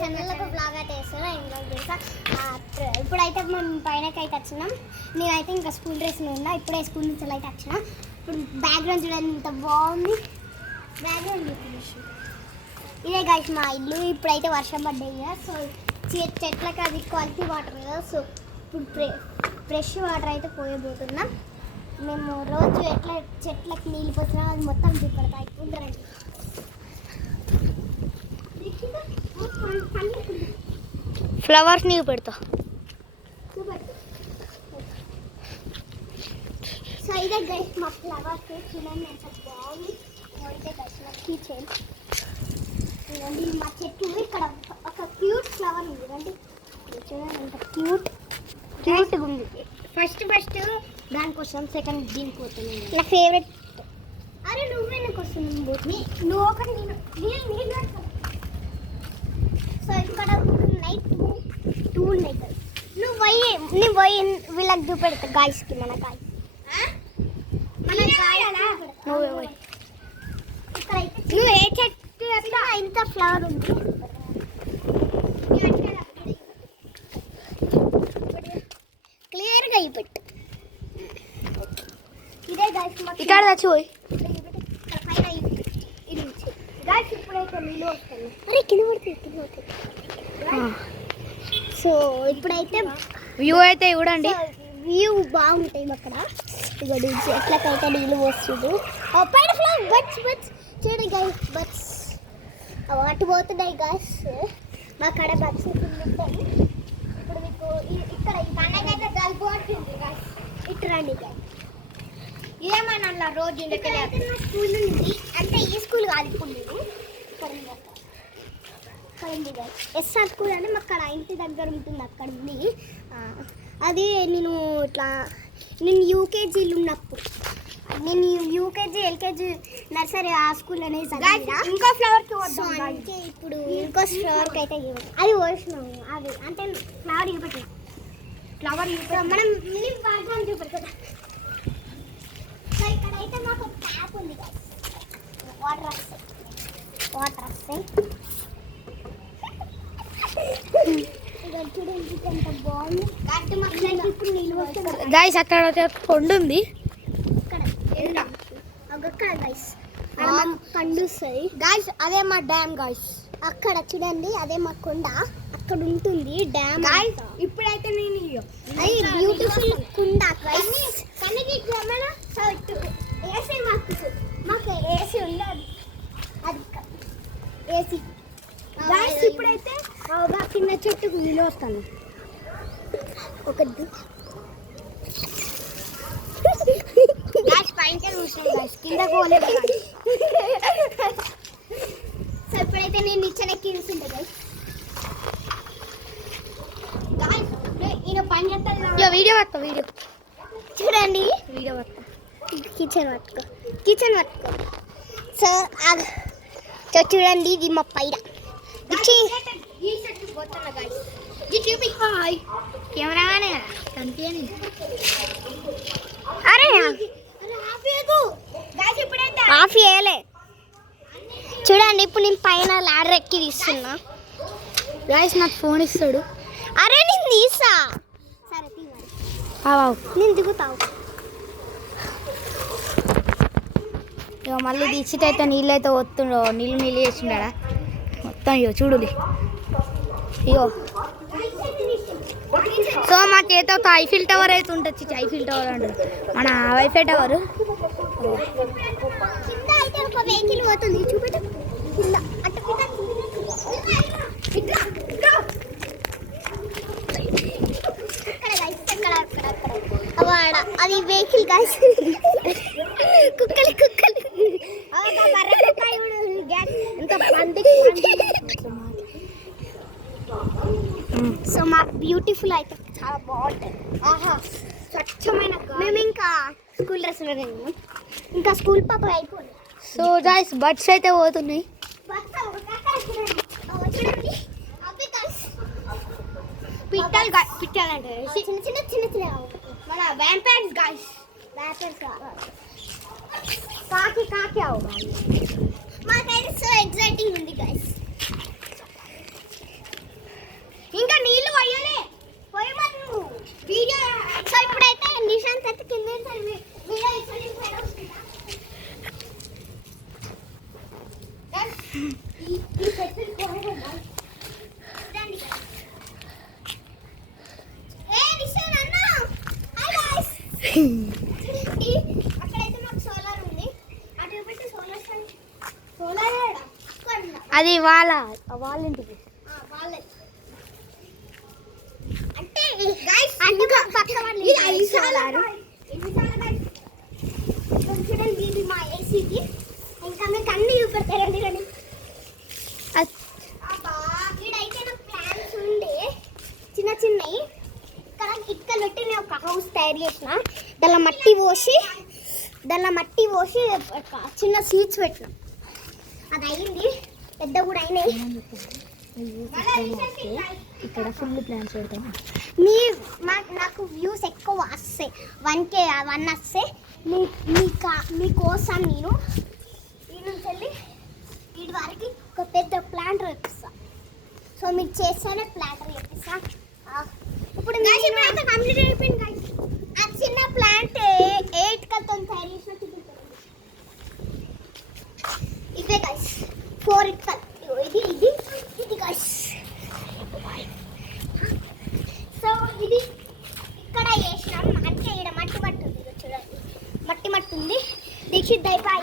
ఛానల్లో ఒక బ్లాగ్ అయితే వేస్తాను ఇంకా తెలుసా. ఇప్పుడైతే మేము పైనకి అయితే వచ్చినాం. నేనైతే ఇంకా స్కూల్ డ్రెస్ ఉన్నా, ఇప్పుడే స్కూల్ నుంచి అయితే వచ్చిన. ఇప్పుడు బ్యాక్గ్రౌండ్ చూడండి ఎంత బాగుంది. బ్యాక్గ్రౌండ్ ఇదే గైస్ మా ఇల్లు. ఇప్పుడైతే వర్షం పడ్డాయి కదా, సో చెట్లకి అది క్వాలిటీ వాటర్ కదా, సో ఇప్పుడు ఫ్రెష్ వాటర్ అయితే పోయబోతున్నాం. మేము రోజు ఎట్లా చెట్లకి నీళ్ళు పోతున్నాం అది మొత్తం చూపెడతాయి. ఉందరండి ఫ్లవర్స్ నీకు పెడతా. సో ఇదే గైస్ మా ఫ్లవర్స్ చూడండి ఎంత బాగుంది. ఇదే గైస్ మా కిచెన్. చూడండి మా చెట్టు ఇక్కడ ఒక క్యూట్ ఫ్లవర్ ఉంది. రండి చూడండి ఎంత క్యూట్గా ఉంది. ఫస్ట్ దానికోసం, సెకండ్ దీనికి పోతున్నాను. నా ఫేవరెట్. అరే నువ్వే నాకు వస్తుంది, నువ్వు ఒకటి నేను. సో ఇక్కడ ఉన్నాయి టూ ఉన్నాయి గైస్. నువ్వు పోయి వీళ్ళకి చూపెడతా గాయస్కి. మన గాయస్ నువ్వు ఏ చెట్టు అట్లా ఇంత ఫ్లవర్ ఉంది. క్లియర్గా పెట్టు. ఇదే గాయస్ ఇక్కడ తెచ్చిపోయి గాయస్ ఇప్పుడైతే నీళ్ళు వస్తాను. అరే కింద పడుతుంది. సో ఇప్పుడైతే వ్యూ అయితే చూడండి. వ్యూ బాగుంటాయి అక్కడ. ఇక్కడ చెట్లకైతే నీళ్ళు వస్తుంది. పైన ఫ్లవర్ బట్స్ చూడండి గైస్, బట్స్ అటు పోతున్నాయి గాయస్. మా కడ బట్స్ ఉంటాయి. ఇప్పుడు మీకు ఇక్కడ ఈ పండగైతే జలుబు పడుతుంది గాయస్. ఇటు రండి గాయస్. ఏమన్నా రోజు స్కూల్ ఉంది అంటే ఈ స్కూల్ కాదు. ఇప్పుడు నేను ఇక్కడ ఉంది గాయస్. ఎస్ఆర్ స్కూల్ అని అక్కడ ఇంటి దగ్గర ఉంటుంది, అక్కడ ఉంది. అది నేను యూకేజీలు ఉన్నప్పుడు, నేను యూకేజీ ఎల్కేజీ నర్సరీ ఆ స్కూల్ అనేది చదివినా. ఇంకో ఫ్లవర్కి అంటే ఇప్పుడు ఇంకో ఫ్లవర్కి అయితే అది పోసినాము. అది అంటే ఫ్లవర్ చూపెట్టి మనం బ్యాక్గ్రౌండ్ చూపెడతా. సో ఇక్కడైతే మాకు ఒక ట్యాప్ ఉంది కదా, వాటర్ వస్తాయి. చూడండి ఎంత బాగుంది. ఇప్పుడు నీళ్ళు వస్తాయి గాయస్. అక్కడ కొండ ఉంది. అక్కడ గైస్ పండుస్తాయి గాయస్. అదే మా డ్యామ్ గాయస్. అక్కడ చూడండి అదే మా కొండ, అక్కడ ఉంటుంది డ్యామ్. ఇప్పుడైతే నేను అది బ్యూటిఫుల్ కుండ గైస్. ఏసీ మాకు ఏసీ ఉండదు, అది ఏసీ గాయస్. ఇప్పుడైతే కింద చెట్టుకు నీళ్ళు వస్తాను. ఒకటి కిందకు సో ఇప్పుడైతే నేను నిచ్చెనెక్కి చూస్తుంటా గైస్. ఈయన పని చేస్తా. వీడియో పట్టుకో. వీడియో చూడండి. వీడియో పట్టుకో. కిచెన్ పట్టుకో. సో చూడండి ఇది మా పైన. కెమెరానే కనిపించని. అరే ఆఫ్ చేయలే. చూడండి ఇప్పుడు నేను పైన లాడర్ ఎక్కి తీస్తున్నా గాయస్. నాకు ఫోన్ ఇస్తాడు. అరే నేను తీసా. సరే నేను దిగుతావు. ఇక మళ్ళీ తీసిటైతే నీళ్ళు అయితే వస్తుండో, నీళ్ళు చేసిండా మొత్తం. ఇగో చూడు ఇగో. సో మా చేత ఒక ఐఫిల్ టవర్ అయితే ఉంటుంది. ఐఫిల్ టవర్ అంటే మన వైఫై టవర్. కింద అయితే ఒక వెహికల్ పోతుంది చూపెట్టు. కింద అది వెహికల్ గాయస్. కుక్కలు సో మా బ్యూటిఫుల్ అయితే చాలా బాగుంటుంది. స్వచ్ఛమైన. మేము ఇంకా స్కూల్ డ్రెస్ ఇంకా స్కూల్ పాప అయిపోయింది. సో గాయస్ బర్డ్స్ అయితే పోతున్నాయి. పిట్టలు అంటే చిన్న మన వ్యాంపైర్స్ గాయస్. కాకి మాకైతే సో ఎగ్జైటింగ్ ఉంది గాయస్. అక్కడైతే మాకు సోలార్ ఉంది. అటు పెట్టి సోలార్ సోలార్ అది వాళ్ళ ఇంటికి. వాళ్ళే అంటే అంటే పక్క వాళ్ళు సోలార్ చూడండి. ఇది మా ఏసీకి. ఇంకా మీకు అన్ని చూపెడతారండి. కానీ ఇక్కడైతే నాకు ప్లాన్స్ ఉండే చిన్న చిన్నవి. ఇక్కడ పెట్టి నేను ఒక హౌస్ తయారు చేసిన. దానిలో మట్టి పోసి చిన్న సీట్స్ పెట్టిన. అది అయింది. పెద్ద కూడా అయినాయి. ఇక్కడ ఫుల్ ప్లాన్స్ పెడతాను. నాకు వ్యూస్ ఎక్కువ వస్తాయి. 1K 1 వస్తాయి. మీకోసం నేను ఈ నుంచి వెళ్ళి వీడి వరకు ఒక పెద్ద ప్లాంట్ వేపిస్తా. సో మీరు చేస్తేనే ప్లాంట్ వేపిస్తా. ఇప్పుడు కంప్లీట్ అయిపోయింది guys. ఆ చిన్న ప్లాంట్ 8 కలతో తయారు చేసిన చూపిస్తాను. ఇదే గైస్ 4 ఇక్కలు. ఇది గైస్. సో ఇది ఇక్కడ వేసినాం. అంటే ఇక్కడ మట్టి ఉంది చూడండి. మట్టి ఉంది. దీక్షిత్ అయిపోయి